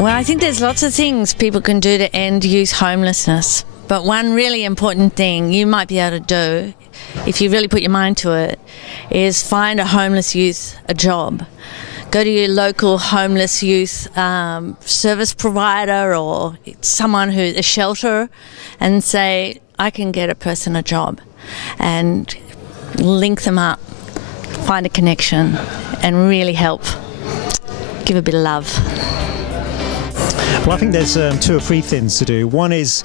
Well, I think there's lots of things people can do to end youth homelessness. But one really important thing you might be able to do, if you really put your mind to it, is find a homeless youth a job. Go to your local homeless youth service provider or someone who's a shelter and say, I can get a person a job, and link them up, find a connection and really help. Give a bit of love. Well, I think there's 2 or 3 things to do. One is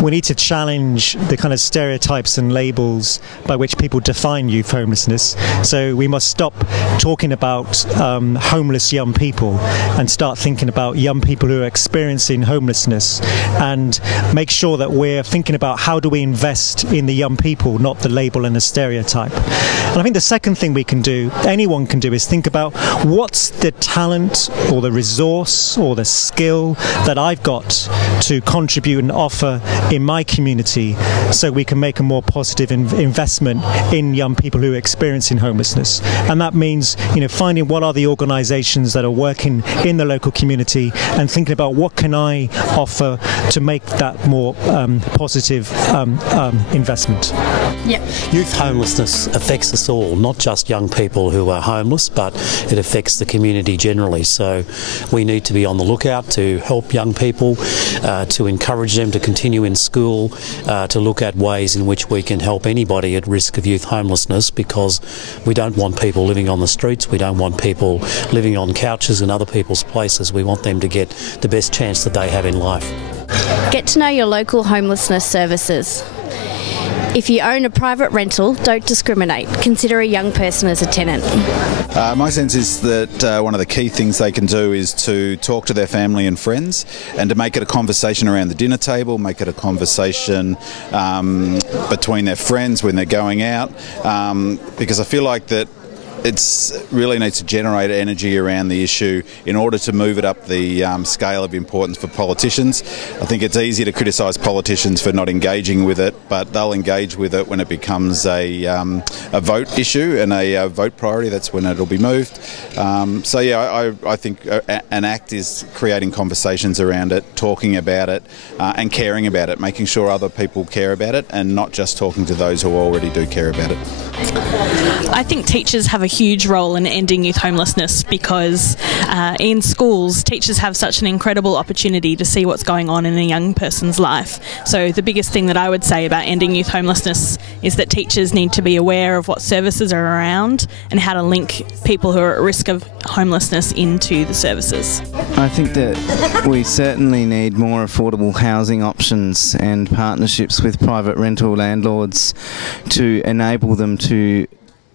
we need to challenge the kind of stereotypes and labels by which people define youth homelessness. So we must stop talking about homeless young people and start thinking about young people who are experiencing homelessness, and make sure that we're thinking about how do we invest in the young people, not the label and the stereotype. And I think the second thing we can do, anyone can do, is think about what's the talent or the resource or the skill that I've got to contribute and offer in my community, so we can make a more positive investment in young people who are experiencing homelessness. And that means, finding what are the organisations that are working in the local community and thinking about what can I offer to make that more positive investment. Yep. Youth homelessness affects us all, not just young people who are homeless, but it affects the community generally. So we need to be on the lookout to help young people, to encourage them to continue in school, to look at ways in which we can help anybody at risk of youth homelessness, because we don't want people living on the streets, we don't want people living on couches in other people's places. We want them to get the best chance that they have in life. Get to know your local homelessness services. If you own a private rental, don't discriminate. Consider a young person as a tenant. My sense is that one of the key things they can do is to talk to their family and friends, and to make it a conversation around the dinner table, make it a conversation between their friends when they're going out, because I feel like that it really needs to generate energy around the issue in order to move it up the scale of importance for politicians. I think it's easy to criticise politicians for not engaging with it, but they'll engage with it when it becomes a vote issue and a vote priority. That's when it'll be moved. So yeah, I think an act is creating conversations around it, talking about it and caring about it, making sure other people care about it and not just talking to those who already do care about it. I think teachers have a huge role in ending youth homelessness, because in schools teachers have such an incredible opportunity to see what's going on in a young person's life. So the biggest thing that I would say about ending youth homelessness is that teachers need to be aware of what services are around and how to link people who are at risk of homelessness into the services. I think that we certainly need more affordable housing options and partnerships with private rental landlords to enable them to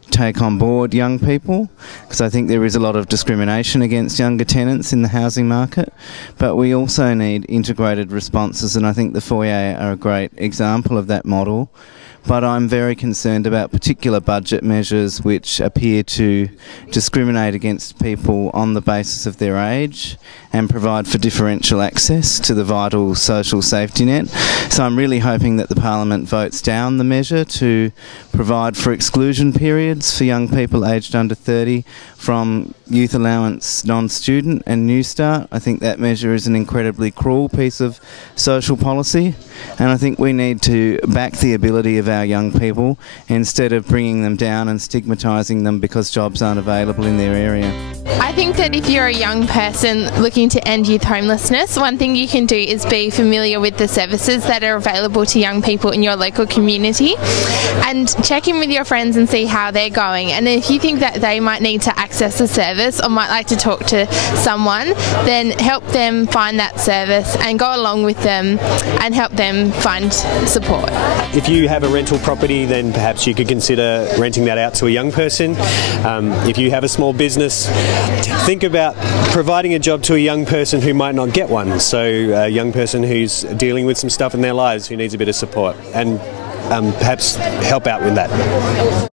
take on board young people, because I think there is a lot of discrimination against younger tenants in the housing market. But we also need integrated responses, and I think the foyer are a great example of that model. But I'm very concerned about particular budget measures which appear to discriminate against people on the basis of their age and provide for differential access to the vital social safety net. So I'm really hoping that the Parliament votes down the measure to provide for exclusion periods for young people aged under 30 from youth allowance non-student and New Start. I think that measure is an incredibly cruel piece of social policy, and I think we need to back the ability of our young people instead of bringing them down and stigmatising them because jobs aren't available in their area. I think that if you're a young person looking to end youth homelessness, one thing you can do is be familiar with the services that are available to young people in your local community, and check in with your friends and see how they're going. And if you think that they might need to access a service or might like to talk to someone, then help them find that service and go along with them and help them find support. If you have a rental property, then perhaps you could consider renting that out to a young person. If you have a small business, think about providing a job to a young person who might not get one. So a young person who's dealing with some stuff in their lives who needs a bit of support, and perhaps help out with that.